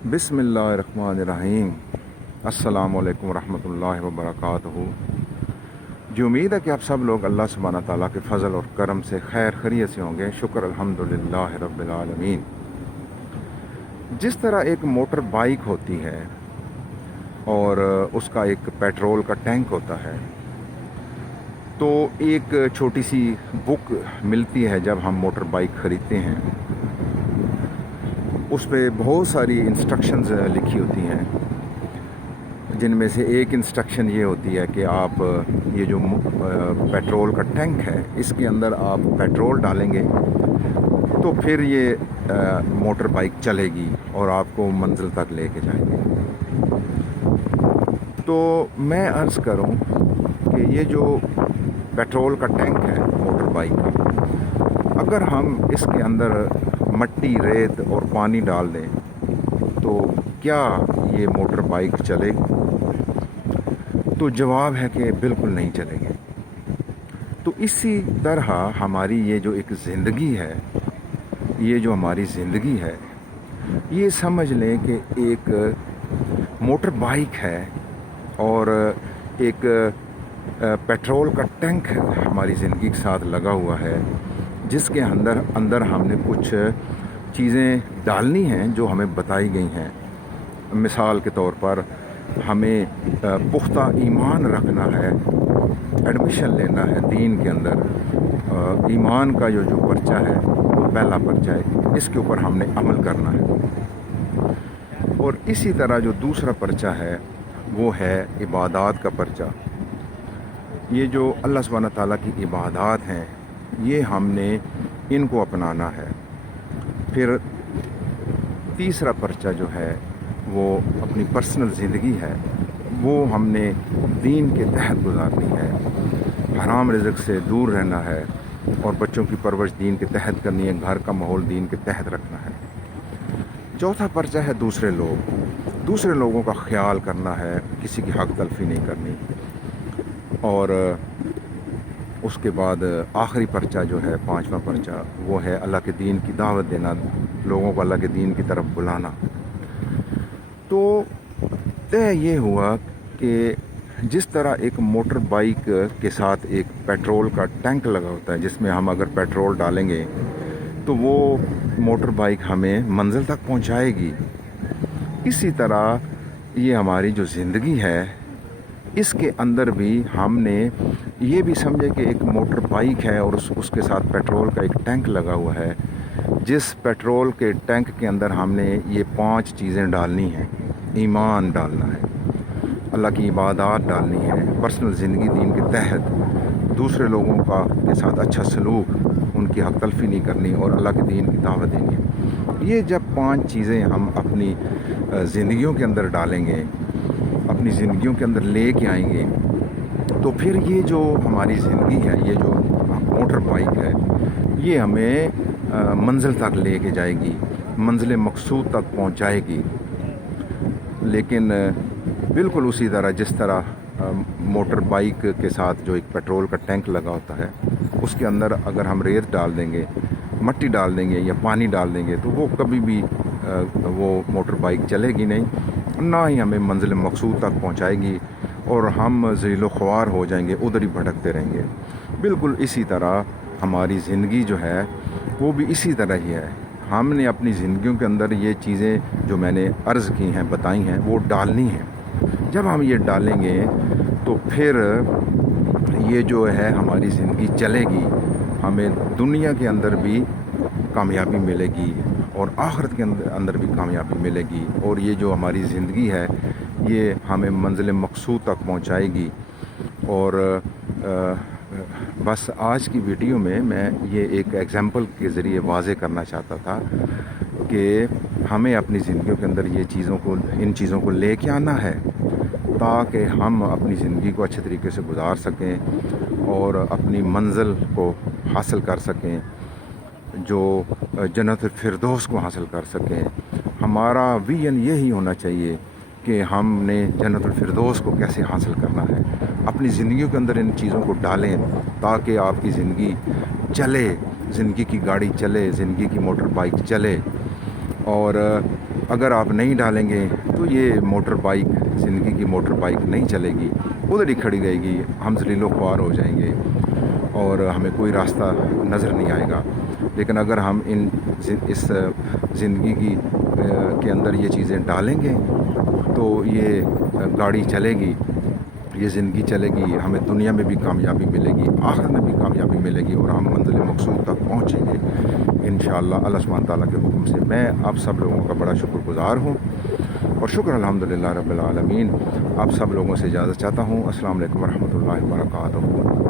बिस्मिल्लाहिर्रहमानिर्रहीम। अस्सलामु अलैकुम वरहमतुल्लाहि वबरकातुहू। जी उम्मीद है कि आप सब लोग अल्लाह सुब्हानहू तआला के फ़ज़ल और करम से खैर खैरियत से होंगे। शुक्र अल्हम्दुलिल्लाह रब्बिल आलमीन। जिस तरह एक मोटर बाइक होती है और उसका एक पेट्रोल का टैंक होता है, तो एक छोटी सी बुक मिलती है जब हम मोटर बाइक ख़रीदते हैं। उस पे बहुत सारी इंस्ट्रक्शंस लिखी होती हैं, जिनमें से एक इंस्ट्रक्शन ये होती है कि आप ये जो पेट्रोल का टैंक है, इसके अंदर आप पेट्रोल डालेंगे तो फिर ये मोटर बाइक चलेगी और आपको मंजिल तक लेके जाएगी। तो मैं अर्ज़ करूं कि ये जो पेट्रोल का टैंक है मोटर बाइक का, अगर हम इसके अंदर मट्टी, रेत और पानी डाल दें तो क्या ये मोटर बाइक चलेगी? तो जवाब है कि बिल्कुल नहीं चलेगी। तो इसी तरह हमारी ये जो एक ज़िंदगी है, ये जो हमारी ज़िंदगी है, ये समझ लें कि एक मोटर बाइक है और एक पेट्रोल का टैंक हमारी ज़िंदगी के साथ लगा हुआ है, जिसके अंदर हमने कुछ चीज़ें डालनी हैं जो हमें बताई गई हैं। मिसाल के तौर पर हमें पुख्ता ईमान रखना है, एडमिशन लेना है दीन के अंदर। ईमान का जो पर्चा है वो पहला पर्चा है, इसके ऊपर हमने अमल करना है। और इसी तरह जो दूसरा पर्चा है वो है इबादत का पर्चा। ये जो अल्लाह सुब्हानहू तआला की इबादत हैं, ये हमने इनको अपनाना है। फिर तीसरा पर्चा जो है वो अपनी पर्सनल ज़िंदगी है, वो हमने दीन के तहत गुजारनी है। हराम रिज़्क़ से दूर रहना है और बच्चों की परवरिश दीन के तहत करनी है, घर का माहौल दीन के तहत रखना है। चौथा पर्चा है दूसरे लोगों का ख्याल करना है, किसी की हक तलफ़ी नहीं करनी। और उसके बाद आखिरी पर्चा जो है, पांचवा पर्चा, वो है अल्लाह के दीन की दावत देना, लोगों को अल्लाह के दीन की तरफ बुलाना। तो तय ये हुआ कि जिस तरह एक मोटर बाइक के साथ एक पेट्रोल का टैंक लगा होता है, जिसमें हम अगर पेट्रोल डालेंगे तो वो मोटर बाइक हमें मंजिल तक पहुंचाएगी, इसी तरह ये हमारी जो ज़िंदगी है, इसके अंदर भी हमने ये भी समझे कि एक मोटर बाइक है और उसके साथ पेट्रोल का एक टैंक लगा हुआ है। जिस पेट्रोल के टैंक के अंदर हमने ये 5 चीज़ें डालनी हैं। ईमान डालना है, अल्लाह की इबादत डालनी है, पर्सनल ज़िंदगी दीन के तहत, दूसरे लोगों का के साथ अच्छा सलूक, उनकी हक तलफ़ी नहीं करनी और अल्लाह के दीन की दावत देनी है। ये जब 5 चीज़ें हम अपनी ज़िंदगियों के अंदर डालेंगे, अपनी ज़िंदगियों के अंदर ले के आएंगे, तो फिर ये जो हमारी ज़िंदगी है, ये जो मोटर बाइक है, ये हमें मंजिल तक ले के जाएगी, मंजिल मकसूद तक पहुंचाएगी। लेकिन बिल्कुल उसी तरह जिस तरह मोटर बाइक के साथ जो एक पेट्रोल का टैंक लगा होता है, उसके अंदर अगर हम रेत डाल देंगे, मट्टी डाल देंगे या पानी डाल देंगे, तो वो कभी भी वो मोटर बाइक चलेगी नहीं, ना ही हमें मंजिल मकसूद तक पहुंचाएगी और हम ज़लील ख्वार हो जाएंगे, उधर ही भटकते रहेंगे। बिल्कुल इसी तरह हमारी ज़िंदगी जो है वो भी इसी तरह ही है। हमने अपनी ज़िंदगियों के अंदर ये चीज़ें जो मैंने अर्ज़ की हैं, बताई हैं, वो डालनी हैं। जब हम ये डालेंगे तो फिर ये जो है हमारी ज़िंदगी चलेगी, हमें दुनिया के अंदर भी कामयाबी मिलेगी और आखिरत के अंदर भी कामयाबी मिलेगी। और ये जो हमारी ज़िंदगी है, ये हमें मंजिल मकसूद तक पहुंचाएगी। और बस आज की वीडियो में मैं ये एक एग्ज़ाम्पल के ज़रिए वाज़े करना चाहता था कि हमें अपनी ज़िंदगियों के अंदर इन चीज़ों को लेके आना है, ताकि हम अपनी ज़िंदगी को अच्छे तरीके से गुजार सकें और अपनी मंजिल को हासिल कर सकें, जो जन्नत फिरदौस को हासिल कर सकें। हमारा विजन यही होना चाहिए कि हमने जन्नतुल फिरदौस को कैसे हासिल करना है। अपनी ज़िंदगियों के अंदर इन चीज़ों को डालें ताकि आपकी ज़िंदगी चले, ज़िंदगी की गाड़ी चले, ज़िंदगी की मोटर बाइक चले। और اگر آپ نہیں ڈالیں گے تو یہ موٹر بائک زندگی کی موٹر بائک نہیں چلے گی، ادھر ہی کھڑی رہے گی، ہم ذلیل و خوار ہو جائیں گے اور ہمیں کوئی راستہ نظر نہیں آئے گا۔ لیکن اگر ہم اس زندگی کے اندر یہ چیزیں ڈالیں گے تو یہ گاڑی چلے گی، یہ زندگی چلے گی، ہمیں دنیا میں بھی کامیابی ملے گی، آخرت میں بھی کامیابی ملے گی اور ہم منزل مقصود تک پہنچیں گے انشاءاللہ اللہ سبحانہ تعالیٰ کے حکم سے۔ میں آپ سب لوگوں کا بڑا شکر گزار ہوں اور شکر الحمدللہ رب العالمین۔ آپ سب لوگوں سے اجازت چاہتا ہوں۔ السلام علیکم ورحمۃ اللہ وبرکاتہ۔